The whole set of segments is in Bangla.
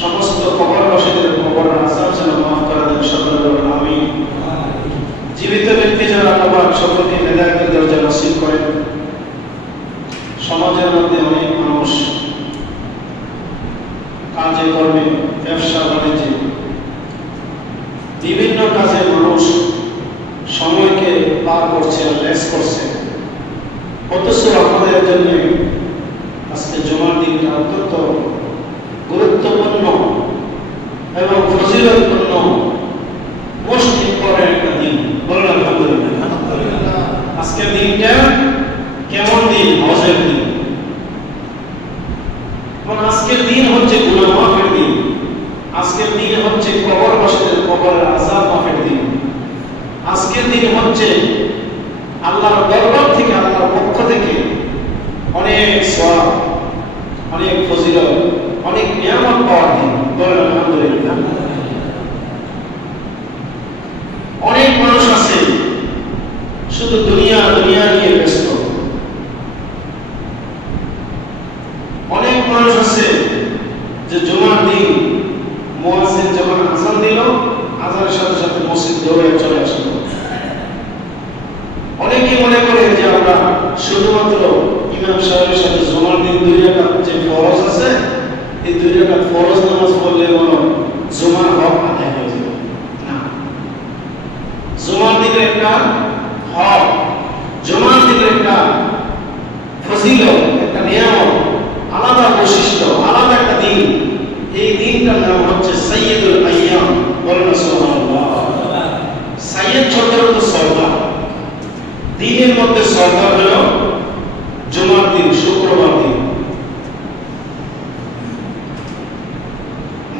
সমস্ত কবরবাসীদের কবর আযাব যেন মাফ করে দেন সকলে বলুন আমিন। সকলকে হেদায়েতের দরজা নসিব করেন। সমাজের মধ্যে অনেক মানুষ কাজে কর্মে, ব্যবসা বাণিজ্যে, বিভিন্ন কাজে মানুষ সময়কে পার করছে, লেস করছে, অথচ আমাদের জন্য আজকে জুমার দিনটা অত্যন্ত গুরুত্বপূর্ণ এবং ফজিলতপূর্ণ, মোস্ট ইম্পর্টেন্ট একটা দিন। বলুন আলহামদুলিল্লাহ। আজকের দিনটা কেমন দিন? হজের দিন। আজকের দিন হচ্ছে গুনাহ মাফের দিন। আজকের দিন হচ্ছে কবরবাসীদের কবরের আযাব মাফের দিন। আজকের দিন হচ্ছে আল্লাহর দরবার থেকে, আল্লাহর পক্ষ থেকে অনেক সওয়াব, অনেক ফজিলত, অনেক নিয়ামত পাওয়ার দিন। বলেন আলহামদুলিল্লাহ। অনেক মানুষ আছে শুধু দুনিয়া দুনিয়া নিয়ে ব্যস্ত। অনেক মানুষ আছে যে জুমার দিন মুয়াজ্জিন যখন আযান দিল, আযানের সাথে সাথে মসজিদ দৌড়ে চলে আসলো। অনেকেই মনে করে যে আমরা শুধুমাত্র ইমাম সাহেবের সাথে জুমার দিন 2 রাকাত যে ফরজ আছে, এই 2 রাকাত ফরজ নামাজ পড়লে বলো জুমার হক আদায় হয়ে যাবে। না, জুমার দিনের একটা হক, জুমার দিনের একটা ফজিলত, একটা নিয়ামত, আলাদা বৈশিষ্ট্য, আলাদা একটা দিন। এই দিনটার নাম হচ্ছে সাইয়্যিদুল আইয়াম। বলেন সুবহানাল্লাহ। সাইয়্যিদ শব্দের অর্থ সরদার। দিনের মধ্যে সরদার হলো জুমার দিন, শুক্রবার দিন।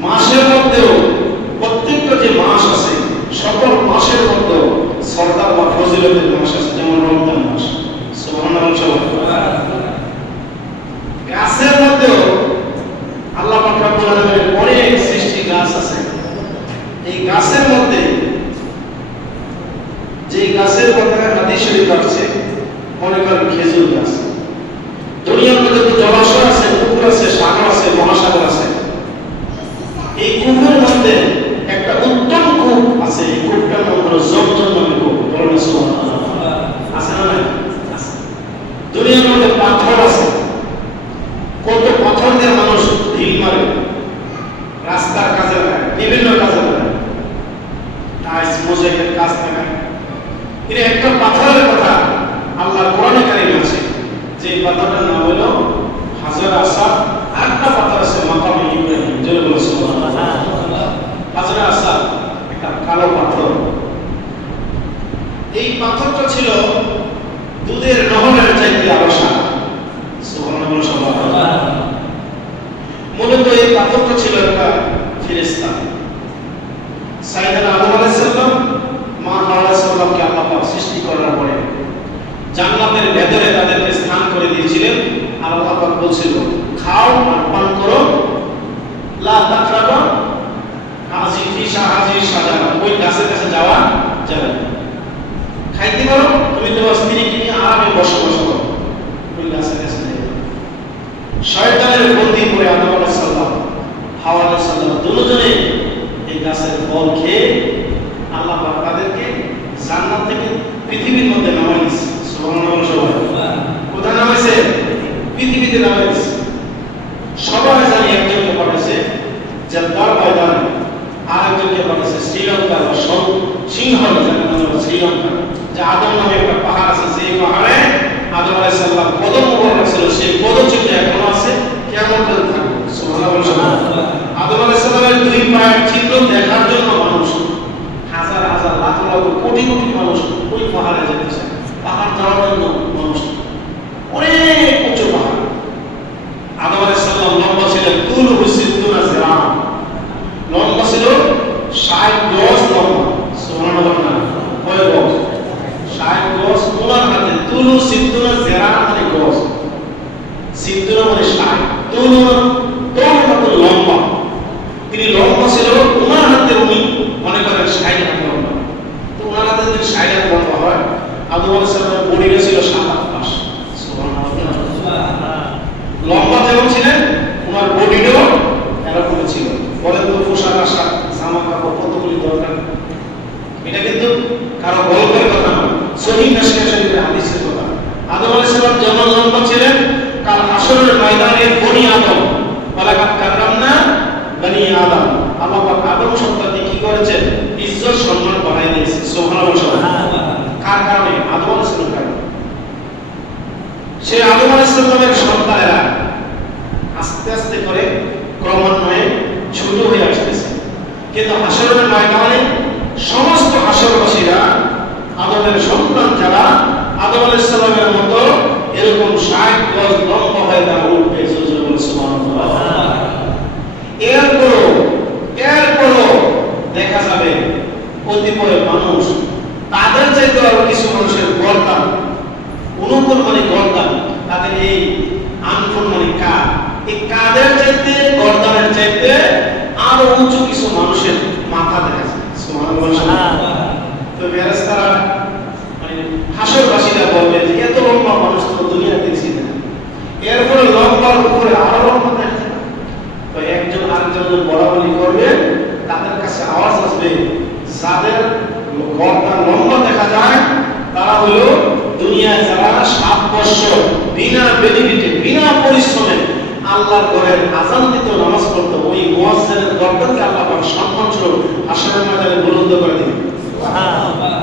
মাসের মধ্যেও প্রত্যেকটা যে মাস আছে, সকল মাসের মধ্যেও সরদার বা ফজিলতের মাস আছে, যেমন রমজান মাস। সুবহানাল্লাহ। গাছের মধ্যেও আল্লাহ পাক রব্বুল আলামিনের অনেক সৃষ্টি গাছ আছে। এই গাছের মধ্যে যে গাছের কথা হাদিস শরীফ আছে, মনে করেন খেজুর গাছ। দুনিয়ার মধ্যে তো জলাশয় আছে, পুকুর আছে, সাগর আছে, মহাসাগর আছে। এই কূপের মধ্যে একটা উত্তম কূপ আছে। এই কূপটার নাম হলো জমজম নামে কূপ। বলেন সুবহানাল্লাহ। আছে না? আছে। দুনিয়ার মধ্যে পাথর আছে। কত পাথর দিয়ে মানুষ ঢিল মারে, রাস্তার কাজে লাগায়, বিভিন্ন কাজে লাগায়, টাইলস মোজাইকের কাজ লাগায়। এর একটা পাথরের কথা আল্লাহ কোরআনে কারিমে আছে, যে পাথরটার নাম হলো হাজার আসা। আরেকটা পাথর আছে মাকাম ইব্রাহিম। যেটা বলে সুবহানাল্লাহ। হাজার আসা একটা কালো পাথর। এই পাথরটা ছিল দুধের নহরের চাইতে আরো সাদা। সুবহানাল্লাহ। মূলত এই পাথরটা ছিল একটা ফেরেশতা। সাইয়েদনা আদম আলাইহিস সালাম, মা হাওয়া আলাইহিস সালামকে আল্লাহ পাক সৃষ্টি করার পরে জান্নাতের ভেতরে তাদেরকে স্থান করে দিয়েছিলেন। আর আল্লাহ পাক বলছিল, খাও আর পান করো, লা তাকরাবা হাযি ফি শাহাজি শাজারা, ওই গাছের কাছে যাওয়া যাবে না। খাইতে পারো, তুমি তোমার স্ত্রীকে নিয়ে আরামে বসবাস করো, ওই গাছের কাছে যাবে না। শয়তানের বন্দি করে আদম আলাইহিস সালাম, হাওয়া আলাইহিস সালাম দুজনে এই গাছের ফল খেয়ে আল্লাহ পাক তাদেরকে জান্নাত থেকে পৃথিবীর মধ্যে নামায় দিয়েছে। সুবহানাল্লাহ। কোথায় নামাইছে? পৃথিবীতে নামাইছে। সবাই জানি একজনকে পাঠাইছে জেদ্দার ময়দানে, আর একজনকে পাঠাইছে শ্রীলঙ্কা বা সিংহল, যাকে বলা হয় শ্রীলঙ্কা। যে আদম নামে একটা পাহাড় আছে, সেই পাহাড়ে আদম আলাইহিস সালাম কদম মোবারক ছিল, সেই পদচিহ্ন এখনো আছে, কিয়ামত পর্যন্ত থাকবে। সুবহানাল্লাহ। আদম আলাইহিস সালামের 2 পায়ের চিহ্ন দেখার জন্য মানুষ হাজার হাজার লাখ লাখ কোটি কোটি মানুষ ওই পাহাড়ে যেতেছে। পাহাড় যাওয়ার জন্য মানুষ, অনেক উঁচু পাহাড়। আদম আলাইহিস সালাম লম্বা ছিলেন, তুল হুসিদুনা জিরা, লম্বা ছিল 60 গজ লম্বা। সুবহানাল্লাহ। কয় গজ? 60 গজ। ওনার হাতে তুল হুসিদুনা জিরা মানে গজ, সিদ্দুনা মানে 60, তুল কত লম্বা। তিনি লম্বা ছিল, ওনার হাতে উনি মনে করেন 60 হাত লম্বা। তো ওনার হাতে যদি 60 হাত লম্বা হয়, আদম আলাইহিস সালামের বডিটা ছিল 7-8 মাস। সুবহানাল্লাহ। লম্বা যেমন ছিলেন, ওনার বডিটাও এরকম ছিল। বলেন তো পোশাক আশাক, জামা কাপড় কতগুলি দরকার? এটা কিন্তু কারো গল্পের কথা না, সহিহ মিশকাত শরীফের হাদিসের কথা। আদম আলাইহিস সালাম যেমন লম্বা ছিলেন, কাল হাশরের ময়দানে বনি আদম ওয়ালাকাদ কাররামনা বনি আদম, আল্লাহ পাক আদম সন্তানকে কি করেছেন? ইজ্জত সম্মান বাড়াই দিয়েছে। সুবহানাল্লাহ। কার কারণে? আদম আলাইহিস সালামের কারণে। সে আদম আলাইহিস সালামের সন্তানেরা আস্তে আস্তে করে ক্রমান্বয়ে ছোট হয়ে আসতেছে, কিন্তু হাশরের ময়দানে সমস্ত হাশরবাসীরা আদমের সন্তান যারা আদম আলাইহিস সালামের মতো এরকম 60 গজ লম্বা হয়ে তারা উঠবে। সুবহানাল্লাহ। এরপরও দেখা যাবে কতিপয় মানুষ তাদের চাইতে আরো কিছু মানুষের গর্দান, অনুকূল মানে গর্দান, তাদের এই আনফুল মানে কাঁধ, এই কাঁধের চাইতে গর্দানের চাইতে আরো উঁচু কিছু মানুষের মাথা দেখা যায়। সুবহানাল্লাহ। তো ফেরেশতারা মানে হাশরবাসীরা বলবে যে এত লম্বা মানুষ তো দুনিয়াতে দেখছি না, এরপরে লম্বার উপরে আরো লম্বা দেখছে না। তো একজন আরেকজনের বলাবলি করবে, তাদের কাছে আওয়াজ আসবে, যাদের গর্দান লম্বা দেখা যায় তারা হলো দুনিয়ায় যারা 7 বছর বিনা বেনিফিটে বিনা পরিশ্রমে আল্লাহর ঘরের আযান দিত, নামাজ পড়তো, ওই মুয়াজ্জিনের গর্দানকে আল্লাহ পাক সম্মান স্বরূপ হাশরের ময়দানে বুলন্দ করে দিবেন। সুবহানাল্লাহ।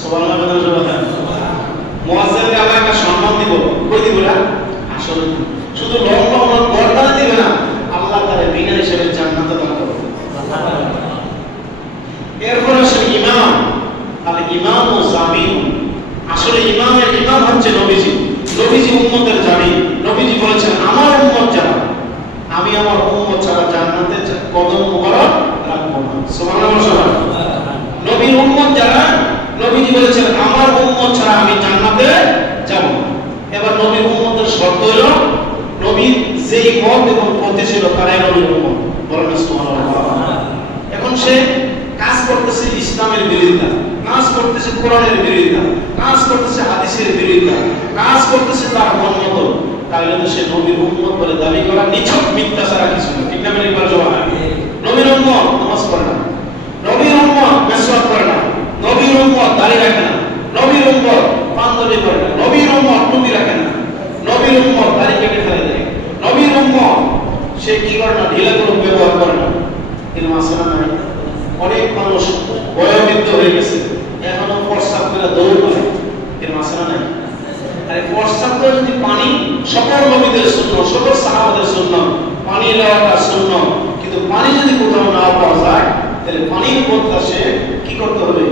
সুবহানাল্লাহ। মুয়াজ্জিনকে আল্লাহ একটা সম্মান দিব, কই দিব না? আসলে শুধু লম্বা গর্দান দিবে না, আল্লাহ তারে বিনা হিসেবে জান্নাতে দান করবে। সুবহানাল্লাহ। এরপর আসে ইমাম। তাহলে ইমাম ও জামিন, আসলে ইমামের ইমাম হচ্ছে নবীজি। নবীজি উম্মতের জামিন। নবীজি বলেছেন আমার উম্মত যারা, আমি আমার উম্মত ছাড়া জান্নাতে কদম মোবারক রাখবো না। সুবহানাল্লাহ। নবীর উম্মত যারা, নবীজি বলেছেন আমার উম্মত ছাড়া আমি জান্নাতে যাব না। এবার নবীর উম্মতের শর্ত হলো নবীর যেই মত এবং পথে ছিল তারাই নবীর উম্মত। বলেন সুবহানাল্লাহ। এখন সে কাজ করতেছে ইসলামের বিরোধিতা, কাজ করতেছে কোরআনের বিরোধিতা, কাজ করতেছে হাদিসের বিরোধিতা, কাজ করতেছে তার মন মতো, তাহলে তো সে নবীর উম্মত বলে দাবি করা নিছক মিথ্যা ছাড়া কিছু না। ঠিক না? মেনে করা জবাব না। নবীর উম্মত নামাজ পড়ে না, নবীর উম্মত মেসওয়াক করে না, নবীর উম্মত দাড়ি রাখে না, নবীর উম্মত পাঞ্জাবি করে না, নবীর উম্মত টুপি রাখে না, নবীর উম্মত দাড়ি কেটে ফেলে দেয়, নবীর উম্মত সে কি করে না, ঢিলা করে ব্যবহার করে না। কিন্তু মাসলা নাই। অনেক মানুষ বয়োবৃদ্ধ হয়ে গেছে, এখনো প্রস্রাব করে দৌড় করে, এর মাসলা নাই। আরে প্রস্রাব করে যদি পানি, সকল নবীদের সুন্নাত, সকল সাহাবাদের সুন্নাত, পানি নেওয়াটা সুন্নাত, কিন্তু পানি যদি কোথাও না পাওয়া যায় তাহলে পানির বদলে সে কি করতে হবে?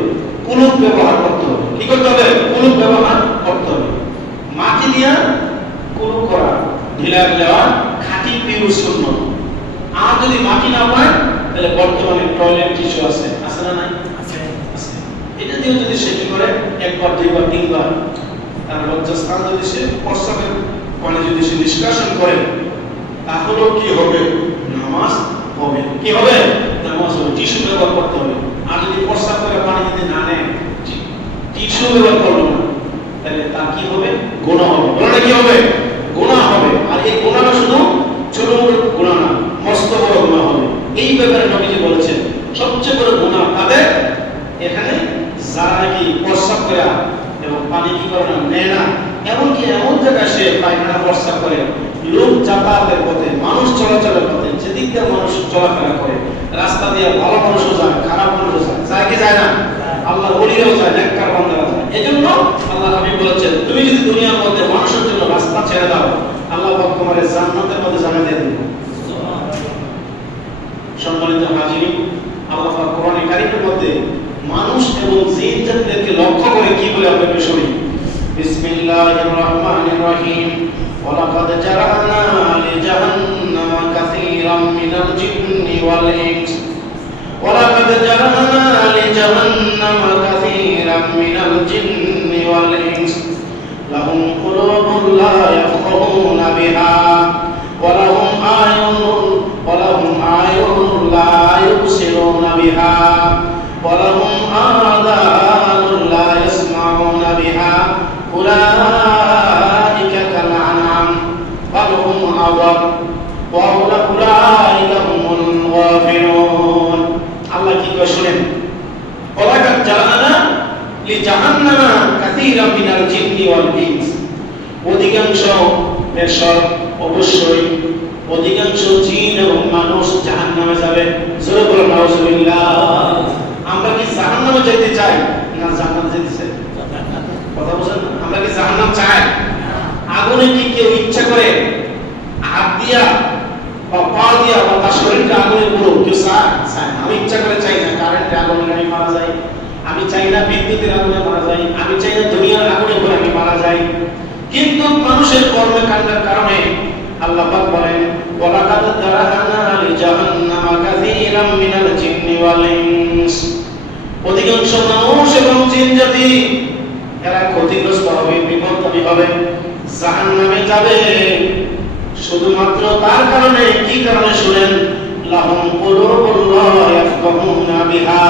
কুলুপ ব্যবহার করতে হবে। কি করতে হবে? কুলুপ ব্যবহার করতে হবে। মাটি দিয়া কুলুপ করা, ঢিলা দেওয়া খাঁটি পিওর সুন্নাত। আর যদি মাটি না পায় তাহলে বর্তমানে টয়লেট টিস্যু আছে, আছে না নাই? আছে। এটা দিয়ে যদি সে কি করে একবার দুইবার তিনবার তার লজ্জাস্থান যদি সে প্রস্রাবের পানি যদি সে নিষ্কাশন করে, তাহলেও কি হবে? নামাজ হবে। কি হবে? নামাজ হবে। টিস্যু ব্যবহার করতে হবে। আর যদি প্রস্রাব করে পানি যদি না নেয়, টিস্যু ব্যবহার করলো না, তাহলে তার কি হবে? গুনাহ হবে। বলে কি হবে? গুনাহ হবে। আর এই গুনাহটা শুধু ছোট মোটো গুনাহ না, মস্ত বড় গুনাহ হবে। এই ব্যাপারে নবীজি বলেছেন সবচেয়ে বড় গুনাহ তাদের এখানে যারা নাকি প্রস্রাব করে এবং পানি কি করে না, নেয় না, এমনকি এমন জায়গায় সে পায়খানা প্রস্রাব করে, লোক যাতায়াতের পথে, মানুষ চলাচলের পথে, যেদিক দিয়ে মানুষ চলাফেরা করে, রাস্তা দিয়ে ভালো মানুষও যায়, খারাপ মানুষও যায়, যায় কি যায় না? আল্লাহ ওলিরাও যায়, নেককার বান্দারা যায়। এজন্য আল্লাহ হাবিব বলেছেন তুমি যদি দুনিয়ার মধ্যে মানুষের জন্য রাস্তা ছেড়ে দাও, আল্লাহ পাক তোমার জান্নাতের মধ্যে জায়গা দিয়ে দিবেন। সম্মানিত হাজিরিন, আল্লাহ পাক কোরআনে কারীমের মধ্যে মানুষ এবং জিন জাতিদেরকে লক্ষ্য করে কি বলে আমরা একটু শুনি। বিসমিল্লাহির রহমানির রহিম। ওয়ালাকাদ জারানা লিজাহান্নামা কাসীরাম মিনাল জিন্নি ওয়াল ইনস। ওয়ালাকাদ জারানা লিজাহান্নামা কাসীরাম মিনাল জিন্নি ওয়াল ইনস। লাহুম কুলুবুন লা ইয়াফকাহুনা বিহা ওয়া লাহুম আ'য়ুনুন লা ইউবসিরুনা বিহা ولهم آذان لا يسمعون بها أولئك كالأنعام بل هم أضل وأولئك هم الغافلون। আল্লাহ কি কয় শুনেন, ওয়ালাকাদ জাআলনা লিজাহান্নামা কাসীরাম মিনাল জিন্নি ওয়াল ইনস, অধিকাংশ বেশক অবশ্যই অধিকাংশ জিন এবং মানুষ জাহান্নামে যাবে। জোরে বলুন নাউজুবিল্লাহ। আমরা কি জাহান্নামে যেতে চাই না জান্নাতে যেতে চাই? কথা বুঝেন না? আমরা কি জাহান্নাম চাই? আগুনে কি কেউ ইচ্ছা করে হাত দিয়া বা পা দিয়া বা তার শরীরটা আগুনে পুরো কেউ চায়? আমি ইচ্ছা করে চাই না কারেন্টে আগুনে আমি মারা যাই, আমি চাই না বিদ্যুতের আগুনে মারা যাই, আমি চাই না দুনিয়ার আগুনে পড়ে আমি মারা যাই। কিন্তু মানুষের কর্মকাণ্ডের কারণে আল্লাহ পাক বলেন ওয়ালাকাদ দারানা লিজাহান্নামা কাসীরাম মিনাল জিন্নি ওয়াল ইনস, অধিকাংশ মানুষ এবং জিন জাতি এরা ক্ষতিগ্রস্ত হবে, বিপদগামী হবে, জাহান্নামে যাবে শুধুমাত্র তার কারণে। কি কারণে শুনেন? লাহুম কুলুবুন লা ইয়াফকাহুনা বিহা,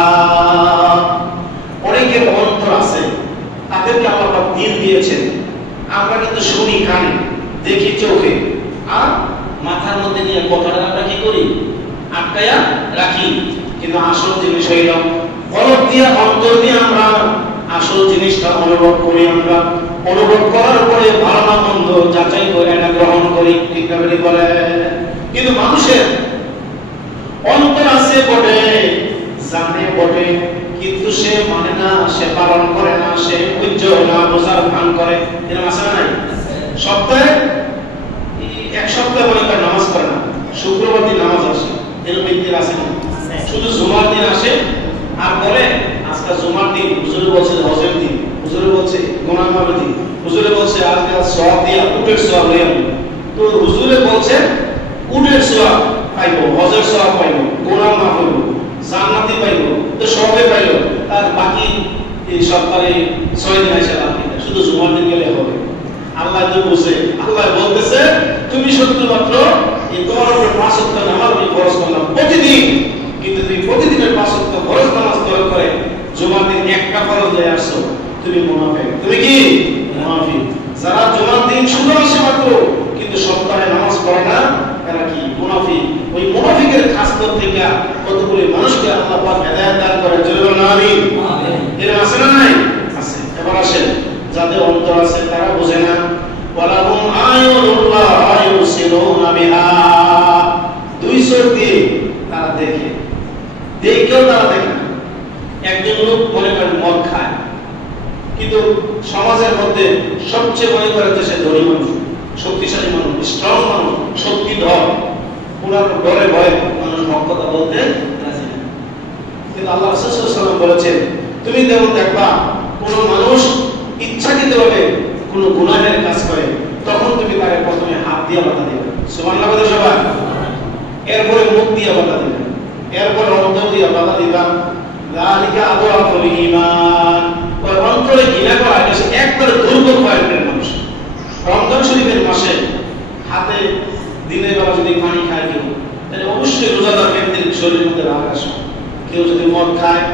অনেকের অন্তর আছে তাদেরকে আল্লাহ পাক দিল দিয়েছেন, আমরা কিন্তু শুনি কানে, দেখি চোখে, আর মাথার মধ্যে নিয়ে কথাটা আমরা কি করি? আটকায়া রাখি। কিন্তু আসল জিনিস হইল কলব দিয়ে অন্তর দিয়ে আমরা আসল জিনিসটা অনুভব করি। আমরা অনুভব করার পরে ভালো না মন্দ যাচাই করে এটা গ্রহণ করি, ঠিক না বলে? কিন্তু মানুষের অন্তর আছে বটে, জানে বটে, কিন্তু সে মানে না, সে পালন করে না, সে ধৈর্য না বোঝার ভান করে। এরকম আছে না নাই? সপ্তাহে এক সপ্তাহ মনে করে নামাজ পড়ে না, শুক্রবার দিন নামাজ আসে, এরকম ব্যক্তি আছে না? শুধু জুমার দিন আসে আর বলে আজকে জুমার দিন, হুজুরে বলছে হজের দিন, হুজুরে বলছে গুনাহ মাফের দিন, হুজুরে বলছে আজকে সওয়াব দিয়া উটের সওয়াব লইয়া। তো হুজুরে বলছে উটের সওয়াব পাইবো, হজের সওয়াব পাইবো, গুনাহ মাফ হইব, জান্নাতি পাইবো, তো সবে পাইলো। আর বাকি এই সপ্তাহে 6 দিন আসে লাভ নেই, শুধু জুমার দিন গেলে হবে। আল্লাহ তো বুঝে, আল্লাহ বলতেছে তুমি শুধুমাত্র এই তোমার উপরে 5 ওয়াক্ত নামাজ আমি ফরজ করলাম প্রতিদিন, কিন্তু তুমি প্রতিদিনের 5 ওয়াক্ত ফরজ নামাজ তরক করে জুমার দিন একটা ফরজ লয়ে আসছো, তুমি মুনাফিক। তুমি কি মুনাফিক? যারা জুমার দিন শুধু আসে মাত্র কিন্তু সপ্তাহে নামাজ পড়ে না, এরা কি মুনাফিক? ওই মুনাফিকের খাসলত থেকে কতগুলি মানুষকে আল্লাহ পাক হেদায়েত দান করেন। জোরে বলুন আমিন। এর আছে না নাই? আছে। এবার আসেন যাদের অন্তর আছে তারা বোঝে না। ওয়ালাহুম আয়ুনুল্লাহ ইউসিরুনা বিহা, দুই চোখ দিয়ে তারা দেখে, দেখেও তারা দেখে না। একজন লোক মনে করেন মদ খায়, কিন্তু সমাজের মধ্যে সবচেয়ে মনে করে যে সে ধনী মানুষ, শক্তিশালী মানুষ, স্ট্রং মানুষ, শক্তিধর, পুরার ডরে ভয়ে মানুষ হক কথা বলতে রাজি না। কিন্তু আল্লাহ রাসূল সাল্লাল্লাহু আলাইহি ওয়াসাল্লাম বলেছেন তুমি যেমন দেখবা কোন মানুষ ইচ্ছাকৃতভাবে কোন গুনাহের কাজ করে, তখন তুমি তাকে প্রথমে হাত দিয়ে বাধা দিবে, সুবহানাল্লাহ বলে সবাই, এরপরে মুখ দিয়ে বাধা দিবে, এরপরে অন্তর দিয়ে বাধা দিবা। যালিকা আদওয়াফুল ঈমান, ওই অন্তরে ঘৃণা করা এটা একবারে দুর্বল পয়েন্টের মানুষ। রমজান শরীফের মাসে হাতে দিনের বেলা যদি পানি খায় কেউ, তাহলে অবশ্যই রোজাদার ব্যক্তির শরীরের মধ্যে রাগ আসে। কেউ যদি মদ খায়,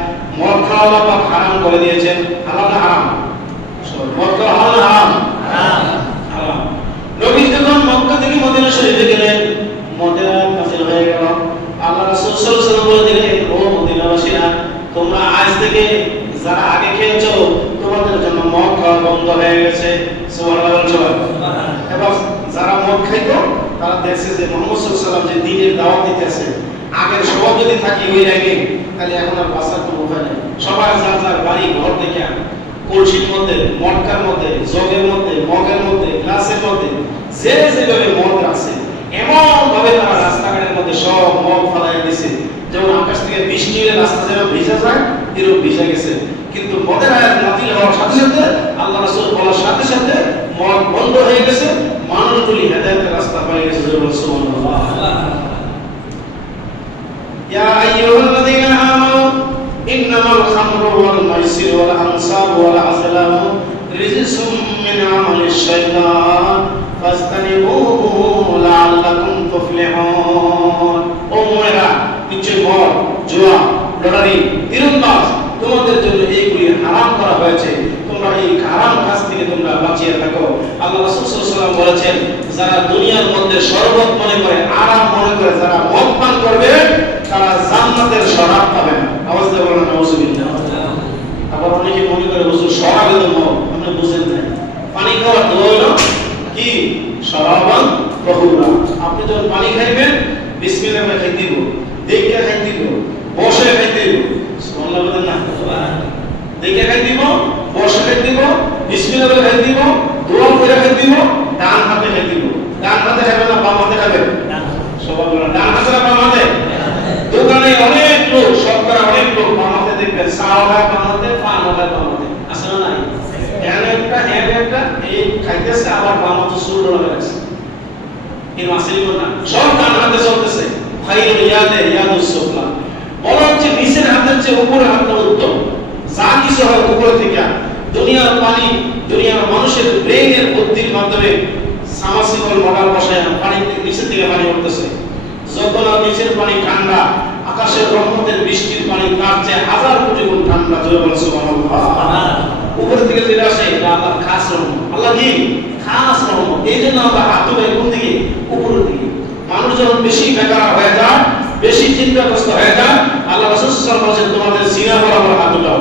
মদ খাওয়া আল্লাহ হারাম করে দিয়েছেন। হালাল না হারাম? মদ খাওয়া হালাল না হারাম? হারাম। নবী যখন মক্কা থেকে মদিনা শরীফে গেলেন, মদের আয়াত নাযিল হয়ে গেল। আল্লাহ রাসূল সাল্লাল্লাহু আলাইহি ওয়াসাল্লাম বলে দিলেন, ও মদিনাবাসীরা, তোমরা আজ থেকে যারা আগে খেয়েছো তোমাদের জন্য মদ খাওয়া বন্ধ হয়ে গেছে। সুবহানাল্লাহ। এবার যারা মদ খাইতো তারা দেখছে যে মুহাম্মদ সাল্লাল্লাহু আলাইহি ওয়াসাল্লাম যে দ্বীনের দাওয়াত দিতেছে, আগের স্বভাব যদি থাকি ওই আগে, তাহলে এখন আর বাঁচার কোনো উপায় নেই। সবাই যার যার বাড়ি ঘর থেকে কলসির মধ্যে, মটকার মধ্যে, জগের মধ্যে, মগের মধ্যে, গ্লাসের মধ্যে যে যেভাবে মদ আছে, এমন ভাবে তারা রাস্তাঘাটের মধ্যে সব মদ ফেলাই দিছে, যেমন আকাশ থেকে বৃষ্টি হলে রাস্তা যেমন ভিজে যায় এরকম ভিজে গেছে। কিন্তু মদের আয়াত নাযিল হওয়ার সাথে সাথে, আল্লাহ রাসূল বলার সাথে সাথে মদ বন্ধ হয়ে গেছে, মানুষগুলি হেদায়েতের রাস্তা পেয়ে গেছে। সুবহানাল্লাহ। ইয়া আইয়ুহাল্লাযীনা আমানু ইন্নামাল খামরু ওয়াল মাইসিরু ওয়াল আনসাবু ওয়াল আযলামু রিজসুম মিন আমালিশ শাইতান ফাসতানিবুহু লাআল্লাকুম তুফলিহুন। ও মুমিনা, নিশ্চয় মদ, জুয়া, লটারি, তীরন্দাজ তোমাদের জন্য এইগুলি হারাম করা হয়েছে, তোমরা এই হারাম কাজ থেকে তোমরা বাঁচিয়ে থাকো। আল্লাহ রাসূল সাল্লাল্লাহু আলাইহি ওয়াসাল্লাম বলেছেন, যারা দুনিয়ার মধ্যে শরবত মনে করে, আরাম মনে করে যারা মদ পান করবে, তারা জান্নাতের শরাব পাবে না। আওয়াজ দিয়ে বলেন নাউজুবিল্লাহ। আবার অনেকে মনে করে হুজুর শরাব তো মদ, আপনি দেখে খাই দিব, বসে খাই দিব, বিসমিল্লাহ বলে খাই দিব, দোয়া করে খাই দিব, ডান হাতে খাই দিব। ডান হাতে খাবেন না বাম হাতে খাবেন? সবাই বলেন ডান হাতে না বাম হাতে? দোকানে অনেক লোক, শতকরা অনেক লোক বাম হাতে দেখবেন, চাও খায় বাম হাতে, পান খায় বাম হাতে, আছে না নাই? এখানে একটা এই খাইতেছে, আবার বাম হাতে সুর ডলে রাখছে, এই মাসের না সব ডান হাতে চলতেছে। খাইরুল ইয়াদে ইয়াদুস সুফলা, বলা হচ্ছে নিচের হাতের চেয়ে উপরের হাতটা উত্তম। যা কিছু হয় উপর থেকে, দুনিয়ার পানি, দুনিয়ার মানুষের ব্রেইনের বুদ্ধির মাধ্যমে সামাসিবল মডেল বসায় পানি নিচের দিকে পানি উঠতেছে। যত না নিচের পানি ঠান্ডা, আকাশের রহমতের বৃষ্টির পানি তার চেয়ে হাজার কোটি গুণ ঠান্ডা। জোরে বলেন সুবহানাল্লাহ। উপরের দিকে যেটা আসে এটা আল্লাহর খাস রহমত। আল্লাহ কি খাস রহমত, এই জন্য আমরা হাত উঠাই কোন দিকে? উপরের দিকে। মানুষ যখন বেশি বেকার হয়ে যায়, বেশি চিন্তাগ্রস্ত হয়ে যায়, আল্লাহ রাসূল সাল্লাল্লাহু আলাইহি ওয়াসাল্লাম বলেন তোমাদের সিনা বরাবর হাত উঠাও,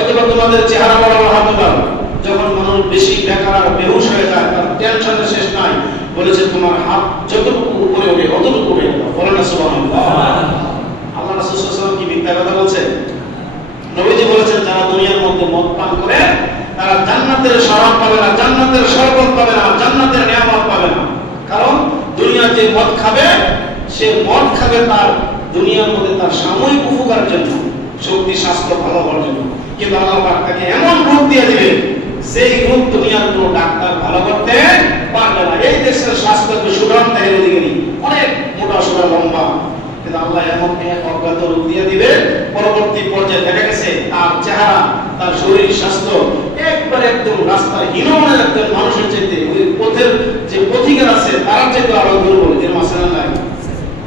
অথবা তোমাদের চেহারা বরাবর হাত উঠাও। যখন মানুষ বেশি বেকার আর বেহুশ হয়ে যায়, তার টেনশনের শেষ নাই, বলেছে তোমার হাত যতটুকু উপরে ওঠে অতটুকু উপরে উঠাও। বলেন না সুবহানাল্লাহ। আল্লাহ রাসূল সাল্লাল্লাহু আলাইহি ওয়াসাল্লাম কি মিথ্যা কথা বলছেন? নবীজি বলেছেন যারা দুনিয়ার মধ্যে মদ পান করে তারা জান্নাতের শরাব পাবে না, জান্নাতের শরবত পাবে না, জান্নাতের নিয়ামত পাবে না। কারণ দুনিয়ার যে মদ খাবে, সে মদ খাবে তার দুনিয়ার মধ্যে তার সাময়িক উপকারের জন্য, শক্তি স্বাস্থ্য ভালো হওয়ার জন্য, কিন্তু আল্লাহ পাক তাকে এমন রূপ দিয়ে দিবে সেই রূপ দুনিয়ার কোনো ডাক্তার ভালো করতে পারবে না। এই দেশের স্বাস্থ্যকে সুঠাম দেহের দিকে অনেক মোটা সোটা লম্বা, কিন্তু আল্লাহ এমন এক অজ্ঞাত রূপ দিয়ে দিবে, পরবর্তী পর্যায়ে দেখা গেছে তার চেহারা, তার শরীর স্বাস্থ্য একবার একদম রাস্তার হীনমানের একজন মানুষের চাইতে, ওই পথের যে পথিকের আছে তার চাইতে আরো দুর্বল। এর মাসলা নাই।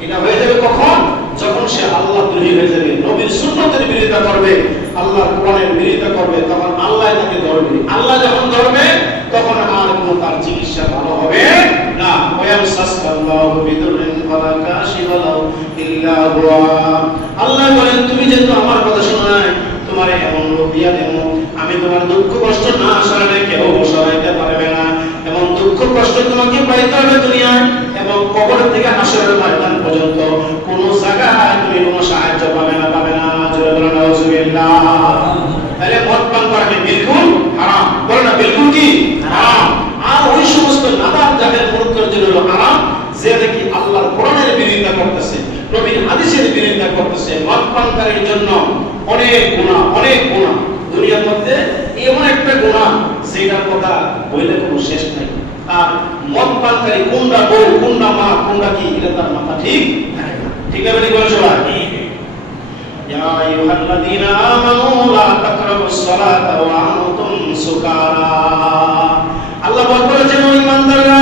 এটা হয়ে যাবে কখন? যখন সে আল্লাহ দ্রোহী হয়ে যাবে, নবীর সুন্নতের বিরোধিতা করবে, আল্লাহর কোরআনের বিরোধিতা করবে, তখন আল্লাহ তাকে ধরবে। আল্লাহ যখন ধরবে তখন আর কোনো তার চিকিৎসা ভালো হবে না। ওয়ায়ামসাসকাল্লাহু বিদুররিন ফালা কাশিফা লাহু ইল্লা হুয়া। আল্লাহ বলেন তুমি যেহেতু আমার কথা শোনো নাই, তোমার এমন রূপ দিয়া দেব, আমি তোমার দুঃখ কষ্ট না সরালে কেউ সরাইতে পারবে না। এমন দুঃখ কষ্ট তোমাকে পাইতে হবে দুনিয়ায়, এবং কবর থেকে হাসরের ময়দান পর্যন্ত কোন জায়গায় তুমি কোনো সাহায্য পাবে না, পাবে না। জোরে বলো নাউজুবিল্লাহ। তাহলে মদ পান করা কি বিলকুল হারাম? বলো না বিলকুল কি হারাম। আর ওই সমস্ত নাদার জাহেল মুরুক্কের জন্য হলো হারাম যে নাকি আল্লাহর কোরআনের বিরোধিতা করতেছে, নবীর হাদিসের বিরোধিতা করতেছে। মদ পানকারীর জন্য অনেক গুনাহ, অনেক গুনাহ দুনিয়ার মধ্যে, এমন একটা গুনাহ যেটার কথা বইলে কোনো শেষ নাই। আর মদ পানকারী কোনটা বউ, কোনটা মা, কোনটা কি, এটা তার মাথা ঠিক থাকে না। ঠিক আছে বলে সবাই? ইয়া আইয়ুহাল্লাযীনা আমানু লা তাকরাবুস সালাতা ওয়া আনতুম সুকারা। আল্লাহ বলেছেন ও ঈমানদাররা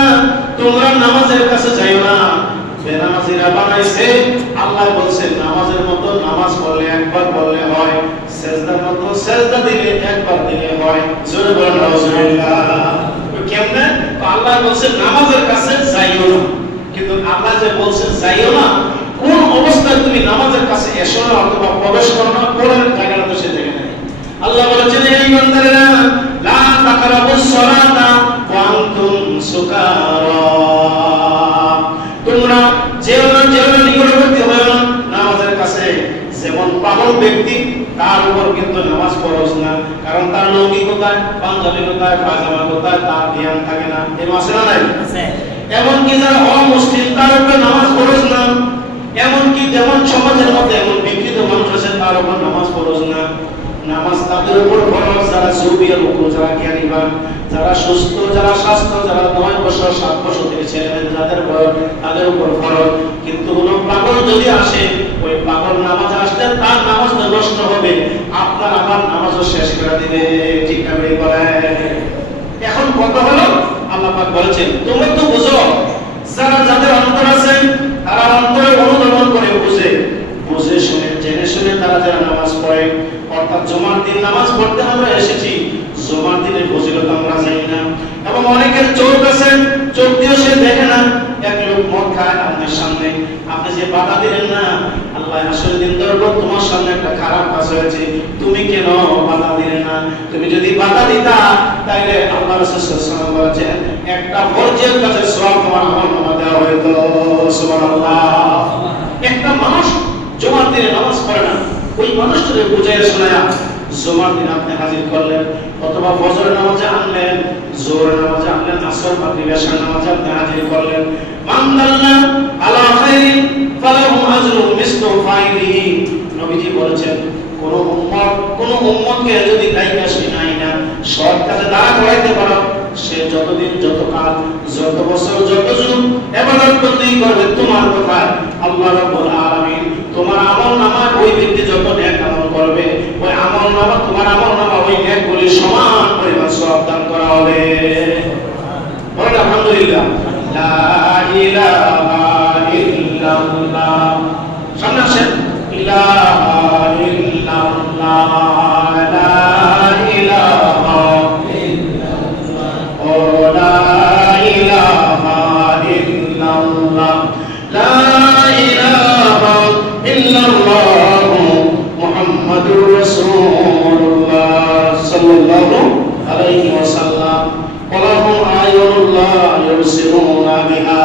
তোমরা নামাজের কাছে যাইও না। বেনামাজিরা বানাইছে, আল্লাহ বলেছেন নামাজের মতো নামাজ পড়লে একবার পড়লে হয়, সিজদার মতো সিজদা দিলে একবার দিলে হয়। জোরে বলেন আলহামদুলিল্লাহ। কেমনে? আল্লাহ বলেছেন নামাজের কাছে যাইও না, কিন্তু আল্লাহ যে বলছেন যাইও না, কোন অবস্থায় তুমি নামাজের কাছে এসো না অথবা প্রবেশ করো না, কোন জায়গাটা তো সে জায়গা নেই। আল্লাহ বলেছেন হে ঈমানদারেরা লা তাকরাবুস সালাতা ওয়া আনতুম সুকারা। তোমরা যেও না, নিকটবর্তী হয়ো না নামাজের কাছে। যেমন পাগল ব্যক্তি তার উপর কিন্তু নামাজ ফরজ না, কারণ তার লুঙ্গি কোথায়, পাঞ্জাবি কোথায়, পায়জামা কোথায়, তার ধ্যান থাকে না। এর আছে না নাই? এমনকি যারা অমুসলিম তার উপর নামাজ ফরজ না। এমনকি যেমন সমাজের মধ্যে এমন বিকৃত মানুষ আছে তার উপর নামাজ ফরজ না। নামাজ তাদের উপর ফরজ যারা সুবিয়ার উপর, যারা জ্ঞানীবান, যারা সুস্থ, যারা স্বাস্থ্য, যারা 9 বছর 7 বছর থেকে ছেলেমেয়ে যাদের বয়স, তাদের উপর ফরজ। কিন্তু কোনো পাগল যদি আসে, ওই পাগল নামাজ আসলে তার নামাজ নষ্ট হবে, আপনার আমার নামাজও শেষ করে দিবে। ঠিক না বলে? এখন কথা হলো আল্লাহ পাক বলেছেন তোমরা তো বুঝো, যাদের অন্তর আছে তারা অন্তরে অনুধাবন করে বুঝে শুনে জেনে শুনে তারা যারা নামাজ পড়ে, অর্থাৎ জুমার দিন নামাজ পড়তে আমরা এসেছি, জুমার দিনের ফজিলত আমরা জানি না। এবং অনেকের চোখ আছে, চোখ দিয়ে সে দেখে না। এক লোক মদ খায় আপনার সামনে, আপনি যে বাধা দিলেন না, আল্লাহ আসলে দিন ধরবো তোমার সামনে একটা খারাপ কাজ হয়েছে, তুমি কেন বাধা দিলে না? তুমি যদি বাধা দিতা তাইলে আল্লাহ রাসূল সাল্লাল্লাহু আলাইহি ওয়াসাল্লাম বলেছেন একটা ফরজের কাছে সওয়াব তোমার আমলনামা দেওয়া হতো। সুবহানাল্লাহ। একটা মানুষ জুমার দিনে নামাজ পড়ে না, ওই মানুষটাকে বুঝাইয়া শোনায়া জুমার দিন আপনি হাজির করলেন, অথবা ফজরের নামাজে আনলেন, জোহরের নামাজে আনলেন, আসর মাগরিব এশার নামাজে আপনি হাজির করলেন। মান দাল্লা আলা খাইরিন ফালাহু আজরু মিসলু ফাইলিহি। নবীজি বলেছেন কোন উম্মতকে যদি দায়িত্ব শিখাই না, সৎ কাজে দাঁড়া করাইতে পারো, সে যতদিন, যত কাল, যত বছর, যত যুগ ইবাদত বন্দেগী করবে তোমার কথা, আল্লাহ রাব্বুল আলামিন তোমার আমলনামা, ওই ব্যক্তি যত নেক আমল করবে ওই আমলনামা, তোমার আমলনামা ওই নেকগুলি সমান পরিমাণ সওয়াব দান করা হবে। বলেন আলহামদুলিল্লাহ। লা ইলাহা ইল্লাল্লাহ। সামনে আসেন। ইলাহা ইল্লাল্লাহ, লা ইলাহা ইল্লাল্লাহ, ও লা ইলাহা ইল্লাল্লাহ, লা ইলাহা ইল্লাল্লাহ মুহাম্মাদুর রাসূলুল্লাহ সাল্লাল্লাহু আলাইহি ওয়াসাল্লাম। ওয়ালাহুম আয়ুনুল্লাহ ইউবসিরুনা বিহা।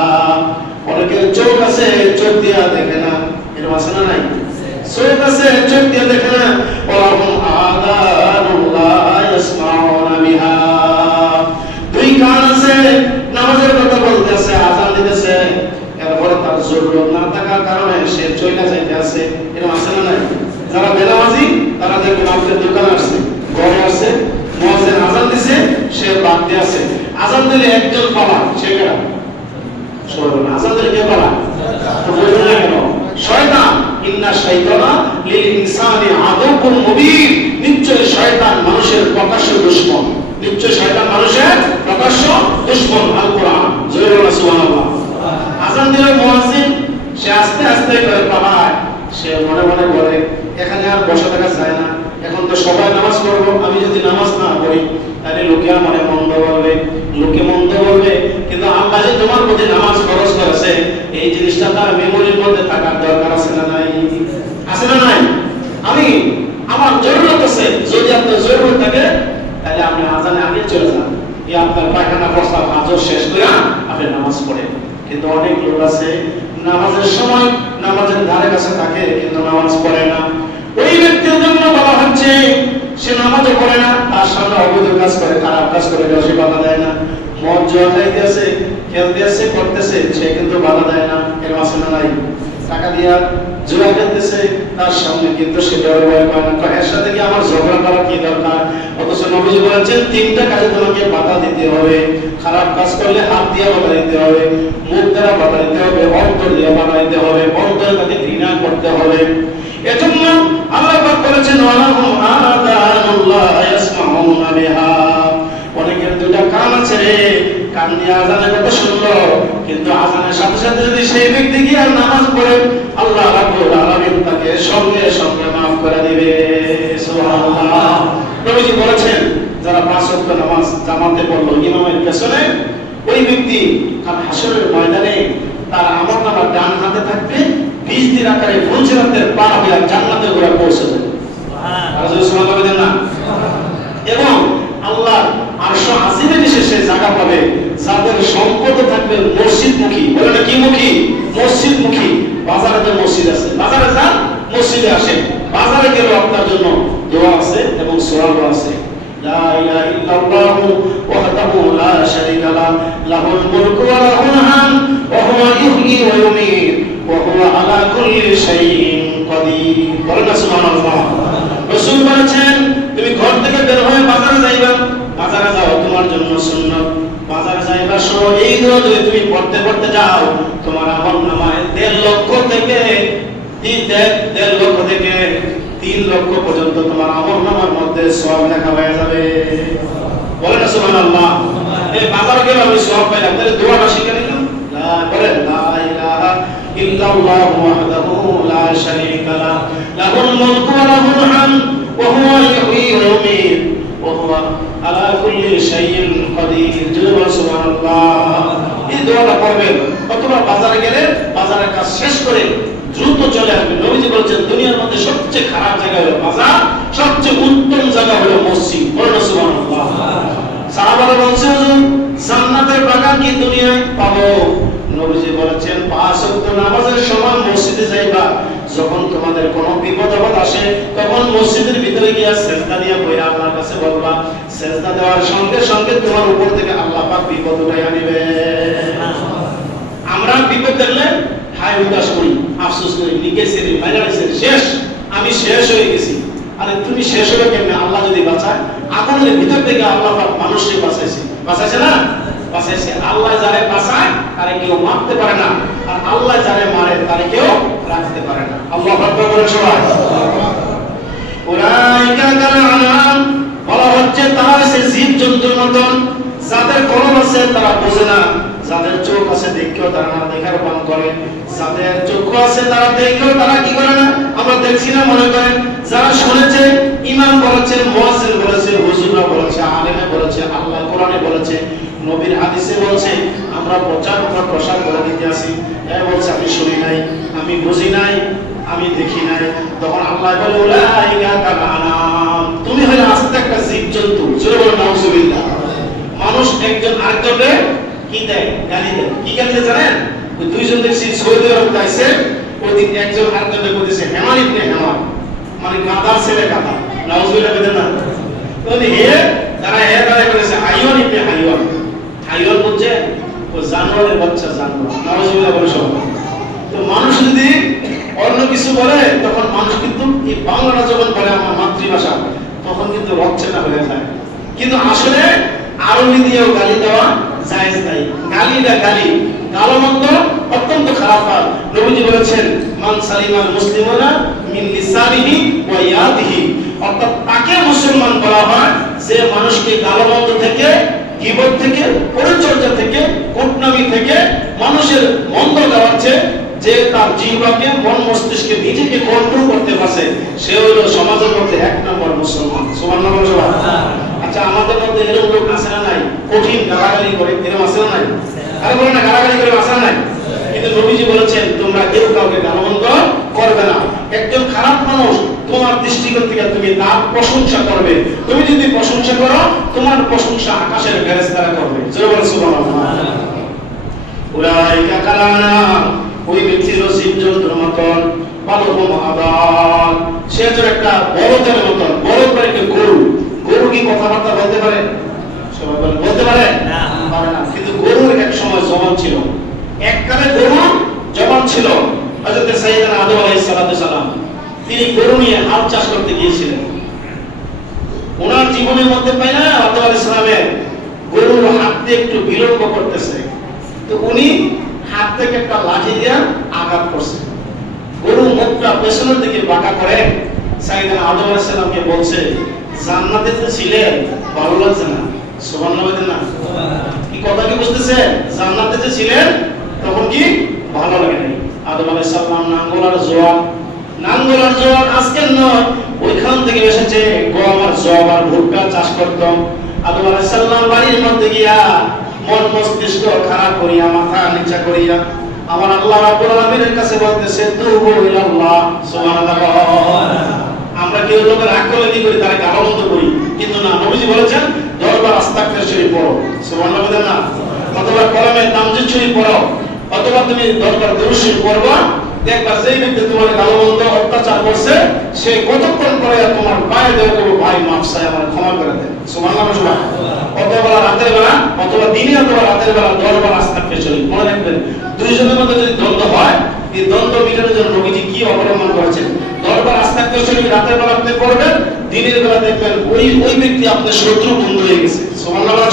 অনেকের চোখ আছে, চোখ দিয়া দেখে না, এর মাসনা নাই। চোখ আছে, চোখ দিয়া দেখে না। ওয়ালাহুম আযানুল্লাহ ইয়াসমাউনা বিহা। দুই কান আছে, নামাজের কথা বলতেছে, আযান দিতেছে, এরপরে তার জরুরত না থাকার কারণে সে চলে যাইতে আছে, এর মাসনা নাই। যারা বেনামাজি তারা দেখবেন আপনার দোকানে আসছে, ঘরে আসছে, মুয়াজ্জিন আযান দিছে, সে বাদ দিয়ে আছে। আযান দিলে একজন পালা, সে কেন? শয়তান। আযান দিলে কে পালা? তো বলুন না কেন? শয়তান। ইন্না শাইতানা লিল ইনসানি আদুউন মুবিন। নিশ্চয় শয়তান মানুষের প্রকাশ্য দুশমন। নিশ্চয় শয়তান মানুষের প্রকাশ্য দুশমন। আল কোরআন। জোরে বলুন সুবহানাল্লাহ। আযান দিলে মুয়াজ্জিন সে আস্তে আস্তে করে পালায়, সে মনে মনে বলে এখানে আর বসে থাকা যায় না, এখন তো সবাই নামাজ পড়বো, আমি যদি নামাজ না পড়ি তাহলে লোকে মনে মন্দ বলবে, লোকে মন্দ বলবে। কিন্তু আল্লাহ যে তোমার প্রতি নামাজ ফরজ করেছে, এই জিনিসটা তার মেমোরির মধ্যে থাকার দরকার আছে না নাই? আছে না নাই? আমি আমার জরুরত আছে, যদি আপনার জরুরত থাকে তাহলে আপনি আযানে আগে চলে যান, এই আপনার পায়খানা প্রস্তাব আজও শেষ করে আপনি নামাজ পড়েন। কিন্তু অনেক লোক আছে নামাজের সময় নামাজের ধারে কাছে থাকে কিন্তু নামাজ পড়ে না। ওই ব্যক্তির জন্য বলা হচ্ছে সে নামাজও পড়ে না, তার সামনে অবৈধ কাজ করে, খারাপ কাজ করে, সে বাধা দেয় না। মদ জোয়া খাইতেছে, খেলতেছে, করতেছে, সে কিন্তু বাধা দেয় না, এর মাসে না নাই। টাকা দিয়া জোয়া খেলতেছে, তার সামনে কিন্তু সে ব্যবহার করে না, এর সাথে কি আমার ঝগড়া করার কি দরকার? অথচ নবীজি বলেছেন তিনটা কাজে তোমাকে বাধা দিতে হবে। খারাপ কাজ করলে হাত দিয়ে বাধা দিতে হবে, মুখ দ্বারা বাধা দিতে হবে, অন্তর দিয়ে বাধা দিতে হবে, অন্তরে তাকে ঘৃণা করতে হবে। এজন্য আল্লাহ পাক বলেছেন ওয়ালাহুম আযানুল্লাহ ইয়াসমাউনা বিহা। অনেকের দুটো কান আছে রে, কান দিয়ে আযানের কথা শুনলো, কিন্তু আযানের সাথে সাথে যদি সেই ব্যক্তি গিয়ে নামাজ পড়ে আল্লাহ রাব্বুল আলামিন তাকে সঙ্গে সঙ্গে maaf করে দিবে। সুবহানাল্লাহ। নবীজি বলেছেন যারা পাঁচ ওয়াক্ত নামাজ জামাতে পড়লো ইমামের পেছনে, ওই ব্যক্তি কাল হাসরের ময়দানে তার আমলনামা ডান হাতে থাকবে, 20 দিন আকারে ফুলসিরাতের পার হয়ে জান্নাতে ঘোরা পৌঁছে যাবে। সুবহানাল্লাহ বলেন না? এবং আল্লাহ আরশ আজিমে বিশেষে জায়গা পাবে যাদের সম্পদ থাকবে মসজিদমুখী। বলে না কি মুখী? মসজিদমুখী। বাজারে তো মসজিদ আছে, বাজারে যান, মসজিদে আসেন, বাজারে গেলে আপনার জন্য দোয়া আছে এবং সওয়াব আছে। লা ইলাহা ইল্লাল্লাহু ওয়াহদাহু লা শারীকা লাহু লাহুল মুলকু ওয়া লাহুল হামদ ওয়া হুয়া ইহয়ী ওয়া ইউমীত ওয়া হুয়া আলা কুল্লি শাইইন কাদির। বলেন সুবহানাল্লাহ। রাসূল বলেছেন তুমি ঘর থেকে বের হয়ে বাজারে যাইবা, বাজারে যাও তোমার জন্য সুন্নাত। বাজারে যাইবার সময় এই দোয়া যদি তুমি পড়তে পড়তে যাও, তোমার আমলনামায় 1.5 লক্ষ থেকে 3 লক্ষ পর্যন্ত তোমার আমলনামার মধ্যে সওয়াব লেখা হয়ে যাবে। বলেন সুবহানাল্লাহ। এই বাজারে গেলে আমি সওয়াব পাইলাম, তাহলে দোয়াটা শিখে নিলাম। লা বলেন লা ইলাহা ইল্লাল্লাহু ওয়াহদাহু লা শারীকা লাহু লাহুল মুলকু ওয়া লাহুল হামদ ওয়া হুয়া ইহয়ী ওয়া ইউমীত ওয়া হুয়া আলা কুল্লি শাইইন কাদির। সুবহানাল্লাহ। এই দোয়াটা পড়বেন। অথবা বাজারে গেলে বাজারের কাজ শেষ করে দ্রুত চলে আসবেন। নবীজি বলেছেন দুনিয়ার মধ্যে সবচেয়ে খারাপ জায়গা হলো বাজার, সবচেয়ে উত্তম জায়গা হলো মসজিদ। বলেন সুবহানাল্লাহ। সাহাবারা বলছেন জান্নাতের বাগান কি দুনিয়ায় পাবো? নবীজি বলেছেন 5 ওয়াক্ত নামাজের সময় মসজিদে যাইবা যখন তোমাদের কোনো বিপদ আপদ আসে তখন মসজিদের ভিতরে গিয়া সেজদা দিয়া কইরা আল্লাহর কাছে বলবা, সেজদা দেওয়ার সঙ্গে সঙ্গে তোমার উপর থেকে আল্লাহ পাক বিপদ উঠাইয়া নেবে। আমরা বিপদ দেখলে হায় উদাস করি, আফসোস করি, লিখেছি মাইনারেছি, শেষ, আমি শেষ হয়ে গেছি। আরে তুমি শেষ হবে কেমনে? আল্লাহ যদি বাঁচায়, আগুনের ভিতর থেকে আল্লাহ পাক মানুষকে বাঁচাইছে, বাঁচাইছে না? বাঁচাইছে। আল্লাহ যারে বাঁচায় তারে কেউ মারতে পারে না, আর আল্লাহ যারে মারে তারে কেউ রাখতে পারে না। আল্লাহু আকবার বলেন সবাই। উলাইকা কাল আনাম, বলা হচ্ছে তারা হচ্ছে জীব-জন্তুর মতন, যাদের কলম আছে তারা বোঝে না, যাদের চোখ আছে দেখেও তারা না দেখার ভান করে, যাদের চক্ষু আছে তারা দেখেও তারা কি করে না, আমরা দেখছি না মনে করেন। যারা শুনেছে, ইমাম বলেছে, মুয়াজ্জিন বলেছে, হুজুররা বলেছে, আলেমে বলেছে, আল্লাহ কোরআনে বলেছে, নবীর হাদিসে বলেছে, আমরা প্রচার প্রসার করে দিতে আসি, এ বলছে আমি শুনি নাই, আমি বুঝি নাই, আমি দেখি নাই। তখন আল্লাহ বলে উলাইকা কাল আনাম, তুমি হলে আস্তে একটা জীব-জন্তু। জোরে বলো নাউজুবিল্লাহ। মানুষ একজন আরেকজনকে কি দেয়? গালি দেয়। কি গালি দেয় জানেন? ওই দুইজন দেখছি সৌদি আরব যাইছে, ওইদিন একজন আরেকজনকে বলেছে হেমান ইবনে হেমান, মানে গাদার ছেলে গাদা। নাউজুবিল্লাহ বলেন না? তো হে তারা বলেছে হাইওয়ান ইবনে হাইওয়ান। হাইওয়ান বলছে ও জানোয়ারের বাচ্চা, জানোয়ার। নাউজুবিল্লাহ বলে সব। তো মানুষ যদি অন্য কিছু বলে তখন মানুষ কিন্তু এই বাংলাটা যখন বলে আমার মাতৃভাষা তখন কিন্তু রচ্ছেটা হয়ে যায়। কিন্তু আসলে আরবি দিয়েও গালি দেওয়া জায়েজ নাই। গালিটা গালি, গালমন্দ অত্যন্ত খারাপ হয়। নবীজি বলেছেন মান সালিমাল মুসলিমানা মিন লিসানিহি ওয়া ইয়াদিহি, অর্থাৎ তাকে মুসলমান বলা হয় যে মানুষকে গালমন্দ থেকে, গীবত থেকে, পরিচর্যা থেকে, কুটনামি থেকে, মানুষের মন্দ গাওয়াচ্ছে, যে তার জিহ্বাকে, মন মস্তিষ্কে নিজেকে কন্ট্রোল করতে পারছে, সে হলো সমাজের মধ্যে এক নম্বর মুসলমান। সুবহানাল্লাহ সবাই। আচ্ছা, আমাদের মধ্যে এরকম লোক আছে না নাই? কঠিন গালাগালি করে, এরকম আছে না নাই? আরে বলে না, গালাগালি করে আছে না নাই? কিন্তু নবীজি বলেছেন তোমরা কেউ কাউকে গালমন্দ করবে না। একজন খারাপ মানুষ তোমার দৃষ্টিকোণ থেকে তুমি তার প্রশংসা করবে, তুমি যদি প্রশংসা করো তোমার প্রশংসা আকাশের ফেরেশতারা করবে। জোরে বলেন সুবহানাল্লাহ। উলাইকা কাল আনাম, ওই ব্যক্তির জীব-জন্তুর মতন, বালহুম আদাল, সে তো একটা বলদের মতন। বলদ মানে কি? গরু। গরু কি কথাবার্তা বলতে পারে? সবাই বলে বলতে পারে না, পারে না। কিন্তু গরুর এক সময় জবান ছিল, এককালে গরু জবান ছিল। হযরত সাইয়েদনা আদম আলাইহিস সালাম তিনি গরু নিয়ে হাল চাষ করতে গিয়েছিলেন। ওনার জীবনের মধ্যে পাই না আদম আলাইহিস সালামের গরুর হাত দিয়ে একটু বিলম্ব করতেছে, তো উনি হাত থেকে একটা লাঠি দিয়ে আঘাত করছে। গরু মুখটা পেছনের দিকে বাঁকা করে সাইয়েদনা আদম আলাইহিস সালামকে বলছে, জান্নাতে তো ছিলেন, ভালো লাগছে না? সুবহানাল্লাহ বলেন না? কি কথা কি বুঝতেছে? জান্নাতে যে ছিলেন তখন কি ভালো লাগে নাই? আদম আলাইহিস সালাম নাঙ্গল আর জোয়ান আজকের নয়, ওইখান থেকে এসেছে। গম আর জব আর ভুট্টা চাষ করতাম। আদম আলাইহিস সালাম বাড়ির মধ্যে গিয়া মন মস্তিষ্ক খারাপ করিয়া, মাথা নিচা করিয়া আমার আল্লাহ রাব্বুল আলামিনের কাছে বলতেছে তুবু ইলাল্লাহ। সুবহানাল্লাহ। আমরা কেউ লোকের রাগ করলে কি করি? তারা গালমন্দ করি, কিন্তু না, নবীজি বলেছেন 10 বার আস্তাগফির শরীফ পড়ো। সুবহানাল্লাহ বলেন না? অথবা কলমে তামজিদ শরীফ পড়ো, অথবা তুমি 10 বার দরুদ শরীফ পড়বা, দেখবা যেই ব্যক্তি তোমার গালমন্দ অত্যাচার করছে সে কতক্ষণ পরে তোমার পায়ে দেওয়া করবো, ভাই মাফ চাই, আমার ক্ষমা করে দেন। সুবহানাল্লাহ। অথবা রাতের বেলা, অথবা দিনে, অথবা রাতের বেলা 10 বার আস্তাগফির শরীফ। মনে রাখবেন, দুইজনের মধ্যে যদি দ্বন্দ্ব হয়, এই দ্বন্দ্ব মিটানোর জন্য নবীজি কি অবলম্বন করেছেন? 10 বার আস্তাগফির শরীফ রাতের বেলা আপনি পড়বেন, দিনের বেলা দেখবেন ওই ব্যক্তি আপনার শত্রু বন্ধু হয়ে গেছে। সুবহানাল্লাহ।